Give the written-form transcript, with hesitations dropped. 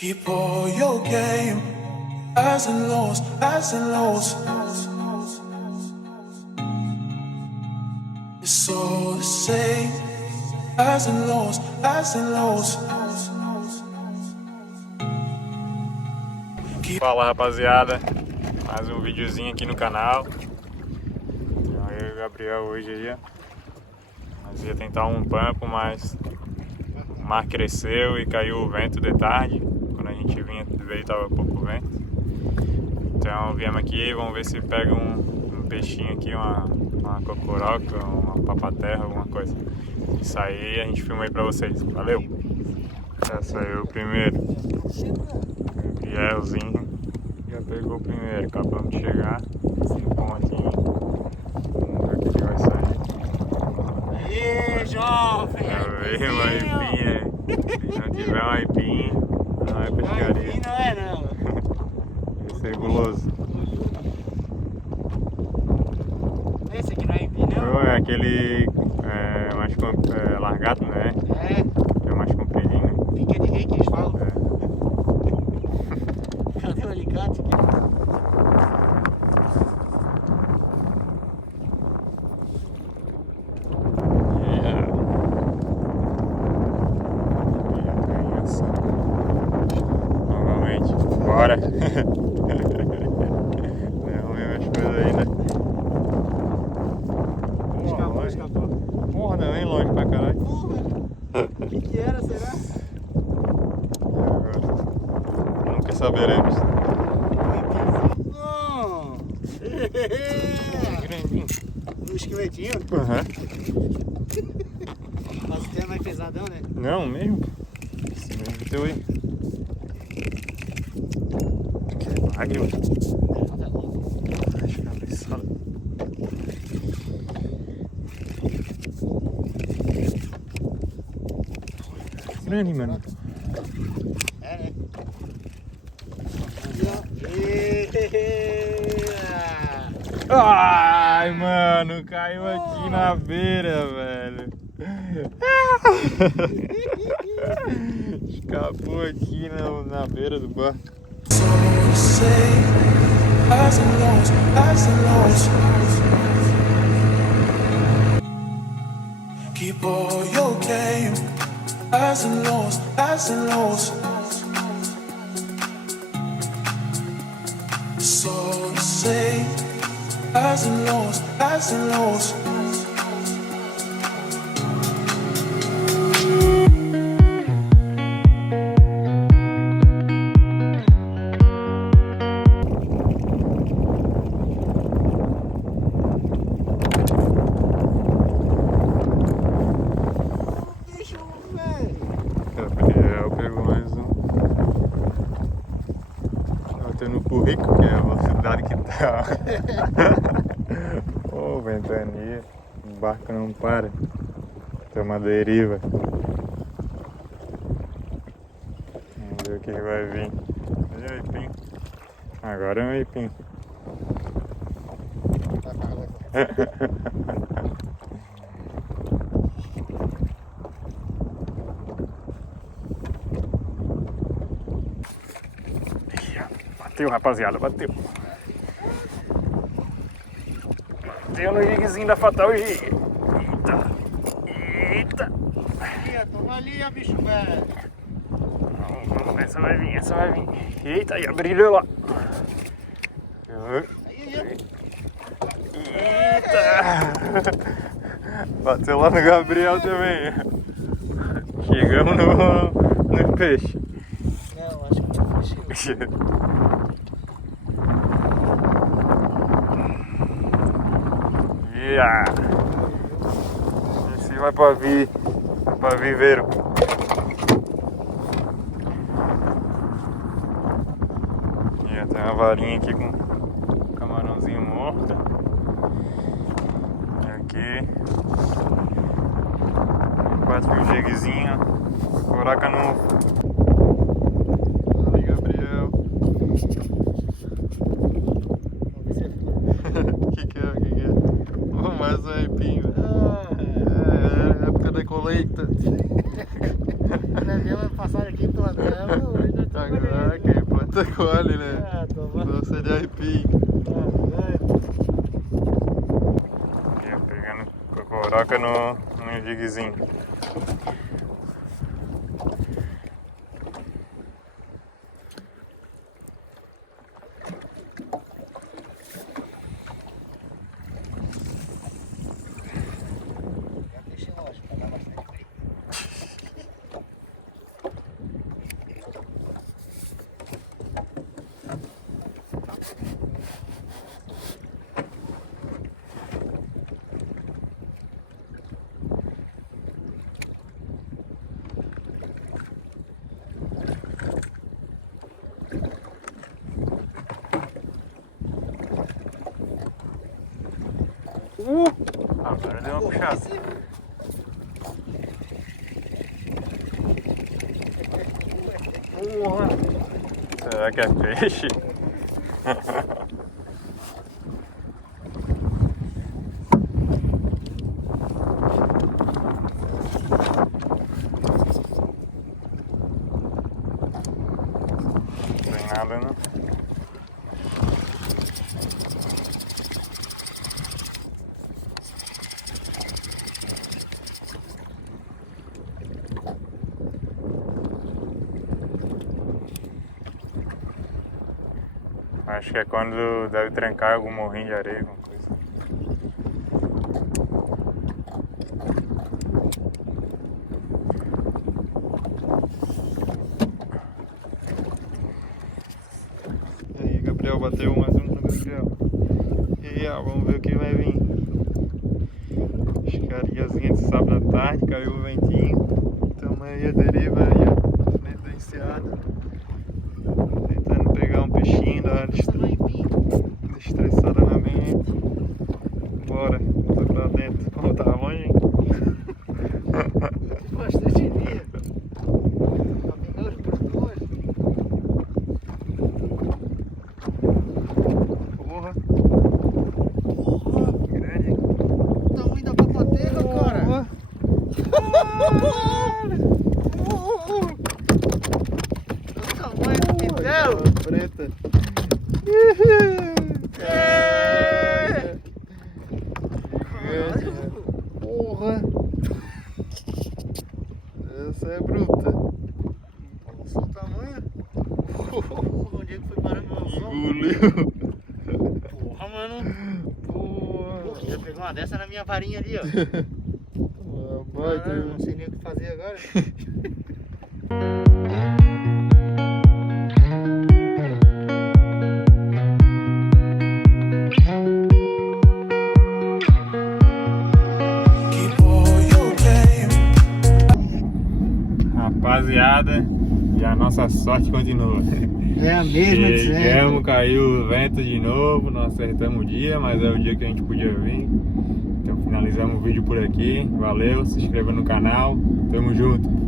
Keep all your game, highs and lows, highs and lows. It's all the same, highs and lows, highs and lows. Fala rapaziada, mais um videozinho aqui no canal. Então, eu e o Gabriel hoje aí, ó. Nós ia tentar um pampo, mas o mar cresceu e caiu o vento de tarde. Quando a gente veio tava pouco vento. Então viemos aqui, vamos ver se pega um peixinho aqui, uma cocoroca, uma papaterra, alguma coisa. Isso aí a gente filma aí pra vocês. Valeu! Já saiu o primeiro. Gabrielzinho já pegou o primeiro, acabamos de chegar. Esse pontinho. Vamos ver o que vai sair. Ê, jovem! Já veio uma aipinha. Se não tiver uma aipinha, não é pescaria. Não é não. Esse é guloso. Esse aqui não é aipim não? Não, é aquele mais largado, né? É, É mais compridinho. fica de rei que eles falam. É. Cadê o alicate aqui? Novamente, bora! Derrubei minhas coisas aí, né? Escapou, escapou. Porra, não, hein? Longe pra caralho. Porra! O que era, será? E agora? Nunca saberemos. Não! Grandinho. Um esqueletinho? Aham. Mas o teu é mais pesadão, né? Não, mesmo? Esse mesmo teu aí. Que lágrima. Tá louco. Acho que é abençoado. Grande, mano. É, né? Ai, mano, caiu aqui na beira, velho. Escapou aqui na beira do barco. It's all the same, highs and lows, highs and lows. Keep all your game, highs and lows, highs and lows. It's all the same, highs and lows, highs and lows. Bicho, velho! Gabriel pegou mais um. Tá no currículo, que é a velocidade que tá. Ô, ventania. O barco não para. Tem uma deriva. Vamos ver o que vai vir. Olha o aipim. Agora é um aipim. Bateu, rapaziada, bateu. Bateu no jiguezinho da Fatal Jig. Eita. Eita. Toma ali, ó, bicho, velho! Vamos ver, essa vai vir, essa vai vir. Eita, aí brilhou lá. Eita. Bateu lá no Gabriel também. Chegamos no peixe. Não, acho que não foi. Yeah. Esse vai pra viveiro. E tem uma varinha aqui com camarãozinho morto. E aqui 4 jiguezinho, coroca novo. Ali, Gabriel. O que é? Oh, mais um aipim. É época da colheita. Nós viemos passar aqui pela tela, hoje nós Tá Ah, quem planta colhe, né? Ah, toma. Doce de aipim. Ah, Aqui, ó, pegando cocoroca no jiguezinho. já deixei lógico, pra dar bastante brilho. Agora deu uma puxada. Porra! Será que é peixe? Não tem nada, não. Acho que é quando deve trancar algum morrinho de areia, alguma coisa. E aí, Gabriel, bateu mais um no Gabriel. E ó, vamos ver o que vai vir. Pescariazinha de sábado à tarde, caiu o ventinho. Tamo aí a deriva aí, ó, na frente da enseada. Tentando pegar um peixinho, dar uma estressada na mente. Bora, tô pra dentro. Como tá longe, hein? Bastante dia. Pra pegar os produtores. Porra, Porra! grande. O tamanho da papateira, cara! O tamanho do pitel! Preta. Porra. Essa é bruta. Olha o tamanho. Porra, onde é que foi parar meu anzol? Engoliu. Porra, mano. Porra. Já pegou uma dessa na minha varinha ali, ó. Baita. Caralho, não sei nem o que fazer agora. Keep all your game. Rapaziada, e a nossa sorte continua. É a mesma de sempre. Chegamos, caiu o vento de novo, não acertamos o dia, mas é o dia que a gente podia vir. Então finalizamos o vídeo por aqui. Valeu, se inscreva no canal. Tamo junto.